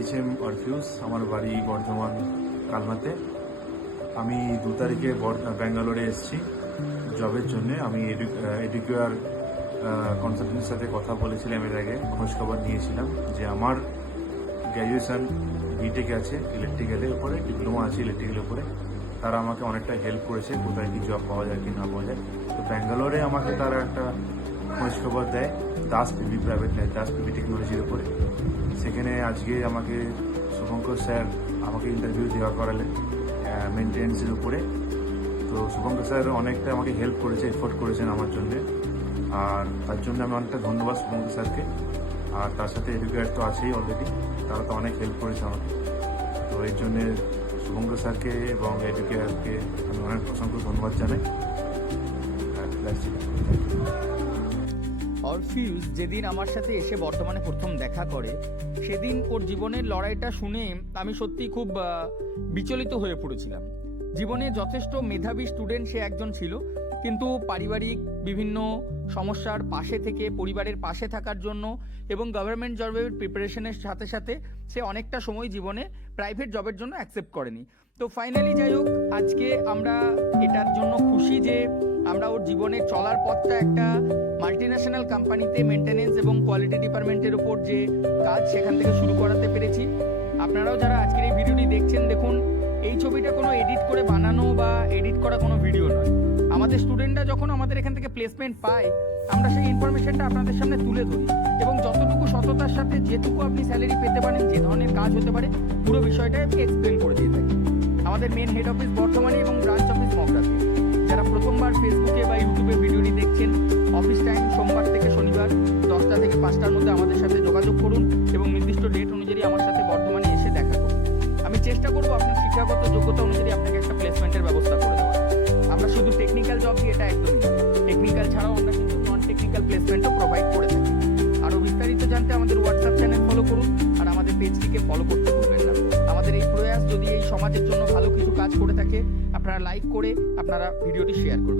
HM অরফিউজ, আমার বাড়ি বর্ধমান কালনাতে। আমি 2 তারিখে ব্যাঙ্গালোরে এসেছি জবের জন্যে। আমি এডুকেয়ার কনসালটেন্টের সাথে কথা বলেছিলাম, এর আগে খোঁজখবর নিয়েছিলাম যে আমার গ্র্যাজুয়েশন বিটেক আছে ইলেকট্রিক্যালের উপরে, ডিপ্লোমা আছে ইলেকট্রিক্যালের উপরে। তারা আমাকে অনেকটা হেল্প করেছে কোথায় কি জব পাওয়া যায় কি না পাওয়া যায়। তো ব্যাঙ্গালোরে আমাকে তারা একটা খোঁজখবর দেয় Das PB private limited, Das PB টেকনোলজির উপরে। সেখানে আজকে আমাকে শুভঙ্কর স্যার আমাকে ইন্টারভিউ দেওয়া করালেন মেনটেন্যান্সের উপরে। তো শুভঙ্কর স্যার অনেকটা আমাকে হেল্প করেছে, এফোর্ট করেছেন আমার জন্যে, আর তার জন্য আমি অনেকটা ধন্যবাদ শুভঙ্কর স্যারকে। আর তার সাথে এডুকেয়ার তো আছেই অলরেডি, তারা তো অনেক হেল্প করেছে আমাকে। তো এই জন্যে শুভঙ্কর স্যারকে এবং এডুকেয়ারকে আমি অনেক অসংখ্য ধন্যবাদ জানাই। অরফিউজ যেদিন আমার সাথে এসে বর্তমানে প্রথম দেখা করে, সেদিন ওর জীবনের লড়াইটা শুনে আমি সত্যি খুব বিচলিত হয়ে পড়েছিলাম। জীবনে যথেষ্ট মেধাবী স্টুডেন্ট সে একজন ছিল, কিন্তু পারিবারিক বিভিন্ন সমস্যার পাশে থেকে পরিবারের পাশে থাকার জন্য এবং গভর্নমেন্ট জবের প্রিপারেশনের সাথে সাথে সে অনেকটা সময় জীবনে প্রাইভেট জবের জন্য অ্যাকসেপ্ট করেনি। তো ফাইনালি যাই হোক, আজকে আমরা এটার জন্য খুশি যে আমরা ওর জীবনের চলার পথটা একটা মাল্টিন্যাশনাল কোম্পানিতে মেনটেনেন্স এবং কোয়ালিটি ডিপার্টমেন্টের উপর যে কাজ, সেখান থেকে শুরু করাতে পেরেছি। আপনারাও যারা আজকের এই ভিডিওটি দেখছেন, দেখুন এই ছবিটা কোনো এডিট করে বানানো বা এডিট করা কোনো ভিডিও নয়। আমাদের স্টুডেন্টরা যখন আমাদের এখান থেকে প্লেসমেন্ট পায়, আমরা সেই ইনফরমেশনটা আপনাদের সামনে তুলে ধরি এবং যতটুকু সততার সাথে যেটুকু আপনি স্যালারি পেতে পারেন, যে ধরনের কাজ হতে পারে, পুরো বিষয়টা এক্সপ্লেন করে দিয়ে থাকি। আমাদের মেন হেড অফিস বর্ধমানে এবং ব্রাঞ্চ অফিস মগরাতে। যারা প্রথমবার ফেসবুকে বা ইউটিউবে ভিডিওটি দেখছেন, অফিস টাইম সোমবার থেকে শনিবার 10টা থেকে 5টার মধ্যে আমাদের সাথে যোগাযোগ করুন এবং নির্দিষ্ট ডেট অনুযায়ী আমার সাথে বর্ধমানে এসে দেখা করুন। আমি চেষ্টা করবো আপনার শিক্ষাগত যোগ্যতা অনুযায়ী আপনাকে একটা প্লেসমেন্টের ব্যবস্থা করে দেওয়া। আমরা শুধু টেকনিক্যাল জব দিয়ে এটা একদমই, টেকনিক্যাল ছাড়াও আমরা কিন্তু নন টেকনিক্যাল প্লেসমেন্টও প্রোভাইড করে থাকি। আরও বিস্তারিত জানতে আমাদের হোয়াটসঅ্যাপ চ্যানেল ফলো করুন আর আমাদের পেজটিকে ফলো করতে ভুলবেন না। আমাদের এই প্রয়াস যদি এই সমাজের জন্য ভালো কিছু কাজ করে থাকে, আপনারা লাইক করে আপনারা ভিডিওটি শেয়ার করবেন।